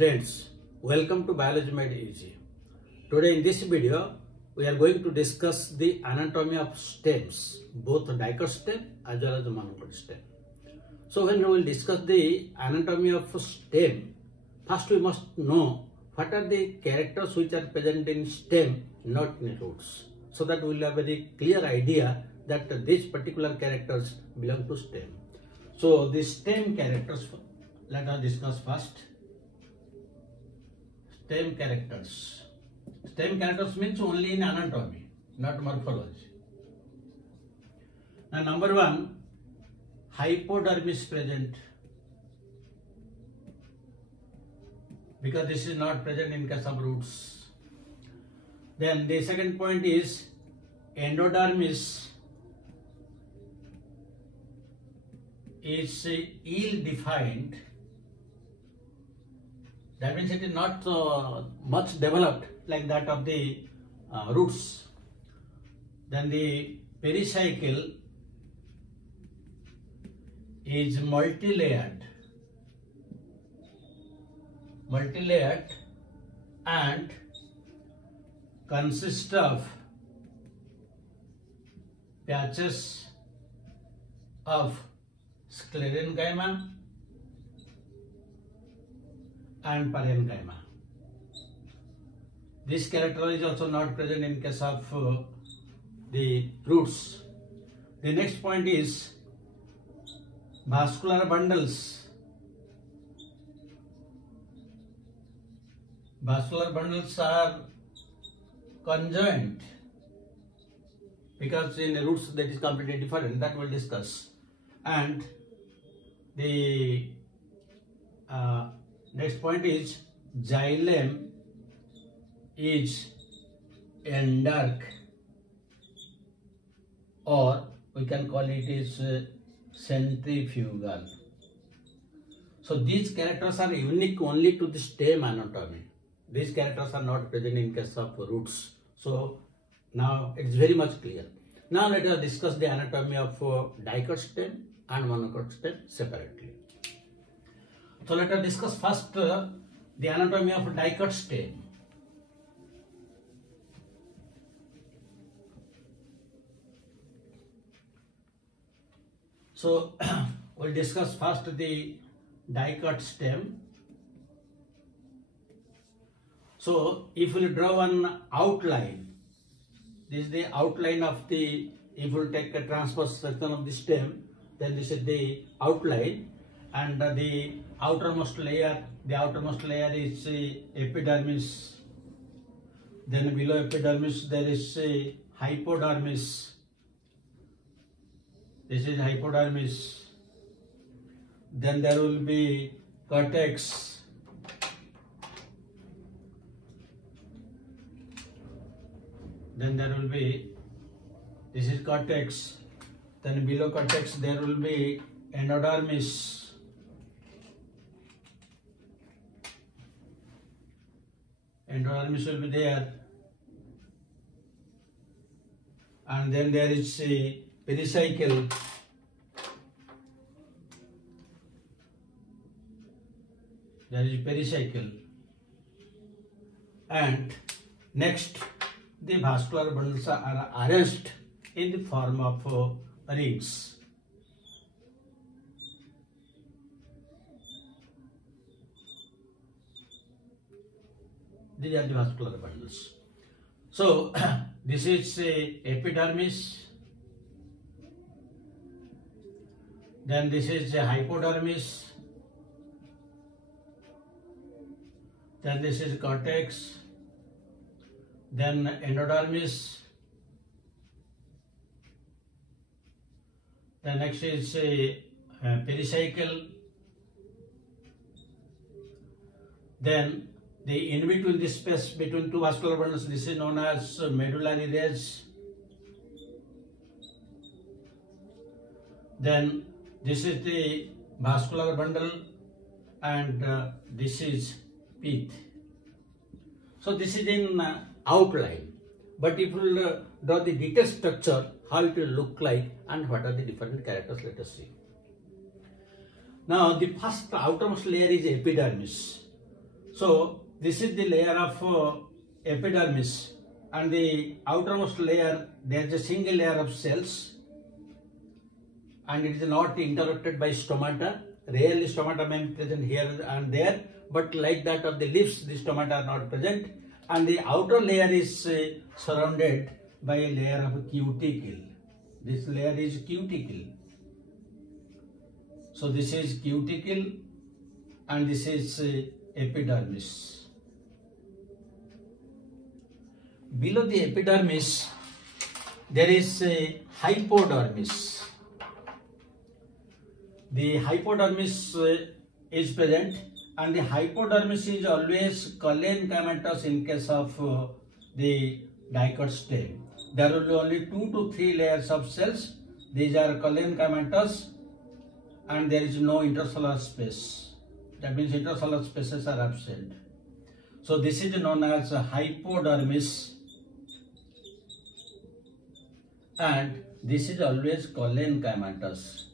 Friends, welcome to Biology Made Easy. Today in this video, we are going to discuss the anatomy of stems, both dicot stem as well as the monocot stem. So when we will discuss the anatomy of stem, first we must know what are the characters which are present in stem, not in roots. So that we will have a very clear idea that these particular characters belong to stem. So the stem characters, let us discuss first. Stem characters. Stem characters means only in anatomy, not morphology. Now number one, hypodermis present, because this is not present in case of roots. Then the second point is endodermis is ill-defined. That means it is not much developed like that of the roots. Then the pericycle is multi-layered and consists of patches of sclerenchyma and parenchyma. This character is also not present in case of the roots. The next point is vascular bundles. Vascular bundles are conjoined, because in the roots that is completely different, that we'll discuss. And the next point is xylem is endark, or we can call it is centrifugal. So these characters are unique only to the stem anatomy. These characters are not present in case of roots. So now it is very much clear. Now let us discuss the anatomy of dicot stem and monocot stem separately. So let us discuss first the anatomy of dicot stem. So we'll discuss first the dicot stem. So if we draw one outline, this is the outline of the, if we take a transverse section of the stem, then this is the outline, and the outermost layer is epidermis. Then below epidermis there is a hypodermis. This is hypodermis. Then there will be cortex. Then there will be, this is cortex. Then below cortex there will be endodermis. Endodermis will be there. And then there is a pericycle. There is pericycle. And next, the vascular bundles are arranged in the form of rings. These are the vascular bundles. So this is epidermis. Then this is hypodermis. Then this is cortex. Then endodermis. The next is pericycle. Then the in between the space between two vascular bundles, this is known as medullary res. Then this is the vascular bundle, and this is sheath. So this is in outline, but if we will draw the detailed structure, how it will look like and what are the different characters, let us see. Now the first outermost layer is epidermis. So this is the layer of epidermis, and the outermost layer there is a single layer of cells, and it is not interrupted by stomata. Rarely stomata may be present here and there, but like that of the leaves, the stomata are not present, and the outer layer is surrounded by a layer of cuticle. This layer is cuticle. So this is cuticle and this is epidermis. Below the epidermis there is a hypodermis. The hypodermis is present, and the hypodermis is always collenchymatous in case of the dicot stem. There will be only 2 to 3 layers of cells. These are collenchymatous, and there is no intercellular space. That means intercellular spaces are absent. So this is known as hypodermis, and this is always collenchymatous.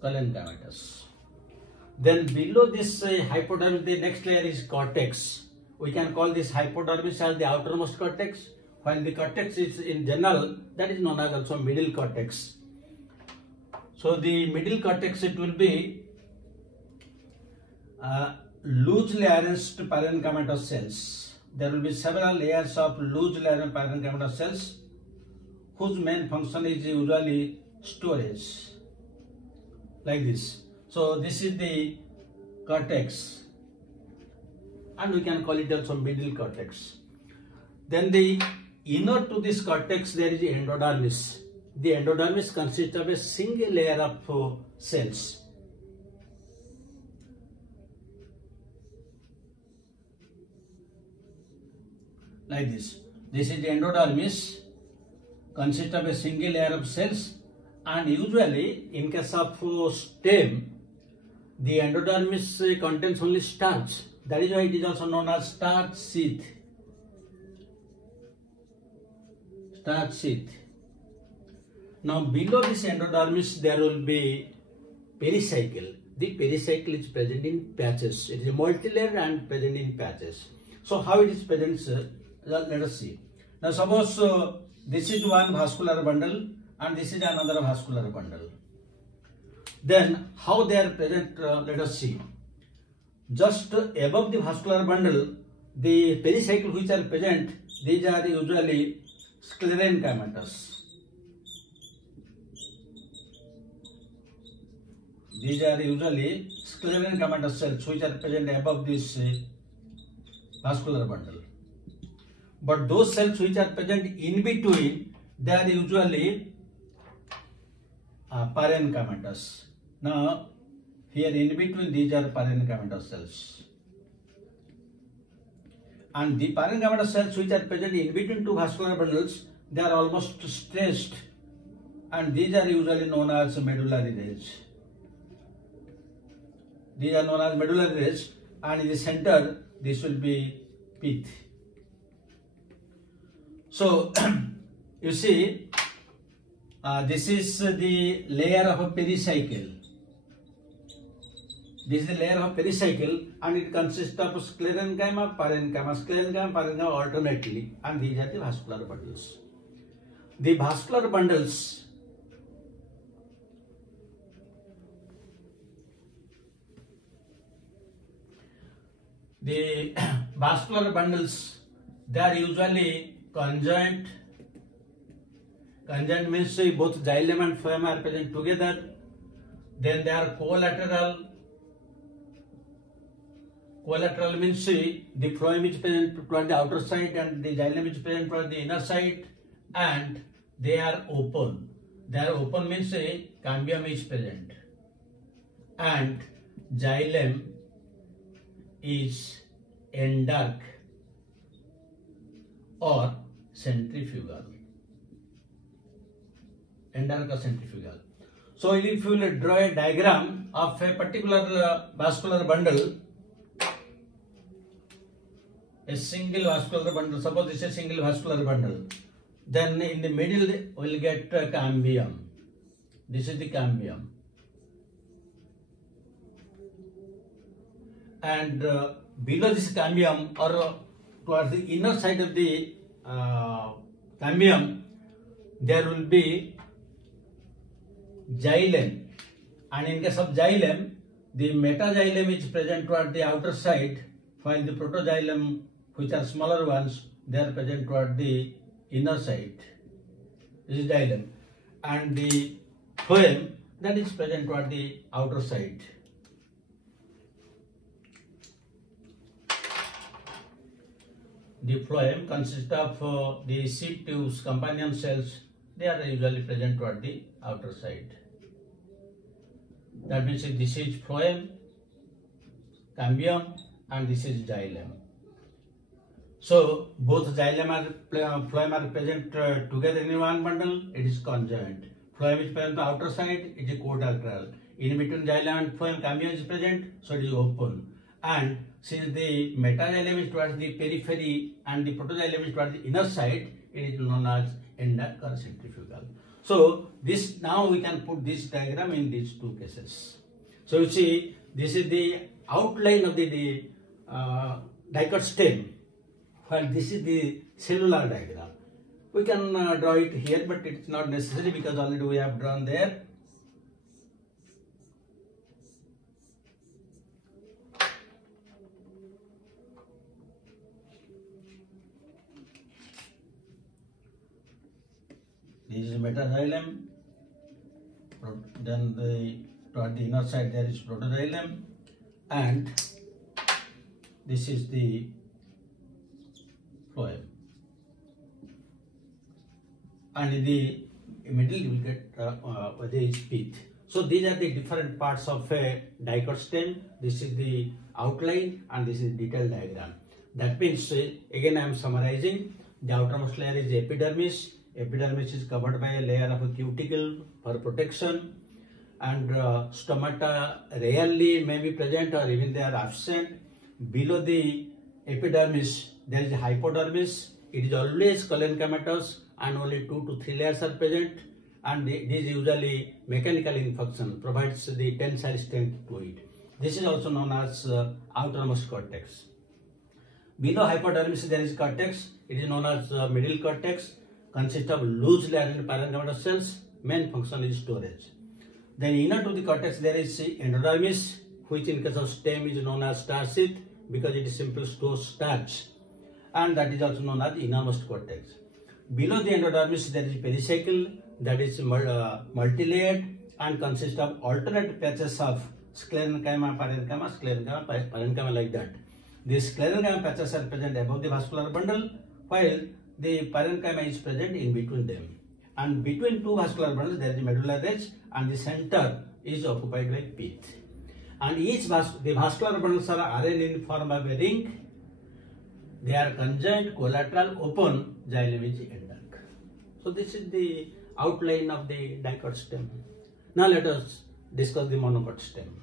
Collenchymatous. Then below this hypodermis, the next layer is cortex. We can call this hypodermis as the outermost cortex, while the cortex is in general, that is known as also middle cortex. So the middle cortex, it will be loosely arranged parenchymatous cells. There will be several layers of loosely arranged parenchymatous cells whose main function is usually storage. Like this. So this is the cortex, and we can call it also middle cortex. Then the inner to this cortex there is the endodermis. The endodermis consists of a single layer of cells. Like this. This is the endodermis, consists of a single layer of cells. And usually, in case of stem, the endodermis contains only starch. That is why it is also known as starch sheath. Starch sheath. Now, below this endodermis, there will be pericycle. The pericycle is present in patches. It is a multilayer and present in patches. So, how it is present, let us see. Now, suppose this is one vascular bundle, and this is another vascular bundle. Then how they are present, let us see. Just above the vascular bundle, the pericycle which are present, these are usually sclerenchymatous. These are usually sclerenchymatous cells which are present above this vascular bundle. But those cells which are present in between, they are usually parenchymatous. Now, here in between these are parenchymatous cells. And the parenchymatous cells which are present in between two vascular bundles, they are almost stretched, and these are usually known as medullary ridge. These are known as medullary ridge, and in the center, this will be pith. So, you see, this is the layer of a pericycle. This is the layer of pericycle, and it consists of sclerenchyma, parenchyma alternately, and these are the vascular bundles. The vascular bundles they are usually conjoint. Conjoint means both xylem and phloem are present together. Then they are collateral. Collateral means the phloem is present toward the outer side and the xylem is present toward the inner side, and they are open. They are open means cambium is present, and xylem is endark or centrifugal. Endark or centrifugal. So if you will draw a diagram of a particular vascular bundle, a single vascular bundle, suppose this is a single vascular bundle, then in the middle we will get cambium. This is the cambium. and below this cambium or towards the inner side of the cambium there will be xylem, and in case of xylem the metaxylem is present toward the outer side, while the protoxylem, which are smaller ones, they are present toward the inner side. This is xylem, and the phloem that is present toward the outer side. The phloem consists of the sheath tubes, companion cells. They are usually present toward the outer side. That means this is phloem, cambium, and this is xylem. So both xylem and phloem are present together in one bundle. It is conjoined. Phloem is present on the outer side. It is collateral. In between xylem and phloem, cambium is present, so it is open. And since the metaxylem is towards the periphery and the protoxylem is towards the inner side, it is known as endocentrifugal. So this, now we can put this diagram in these two cases. So you see, this is the outline of the DICOT stem, while this is the cellular diagram. We can draw it here, but it's not necessary because already we have drawn there. This is metaxylem, then toward the inner side there is protoxylem, and this is the phloem. And in the middle you will get there is sheath. So these are the different parts of a DICOT stem. This is the outline and this is detailed diagram. That means, again I am summarizing, the outermost layer is epidermis. Epidermis is covered by a layer of a cuticle for protection, and stomata rarely may be present or even they are absent. Below the epidermis there is a hypodermis. It is always collencamatous and only 2 to 3 layers are present, and this usually mechanical in function, provides the tensile strength to it. This is also known as outermost cortex. Below hypodermis there is cortex. It is known as middle cortex. Consists of loosely arranged parenchymatous cells. Main function is storage. Then inner to the cortex there is endodermis, which in case of stem is known as starch sheath because it is simple stores starch, and that is also known as innermost cortex. Below the endodermis there is pericycle, that is multi-layered and consists of alternate patches of sclerenchyma, parenchyma, sclerenchyma, parenchyma, like that. These sclerenchyma patches are present above the vascular bundle, while the parenchyma is present in between them. And between two vascular bundles there is a medullary ridge, and the center is occupied by sheath. And each the vascular bundles are arranged in form of a ring. They are conjoined, collateral, open, xylem is endurk. So this is the outline of the DICOT stem. Now let us discuss the monocot stem.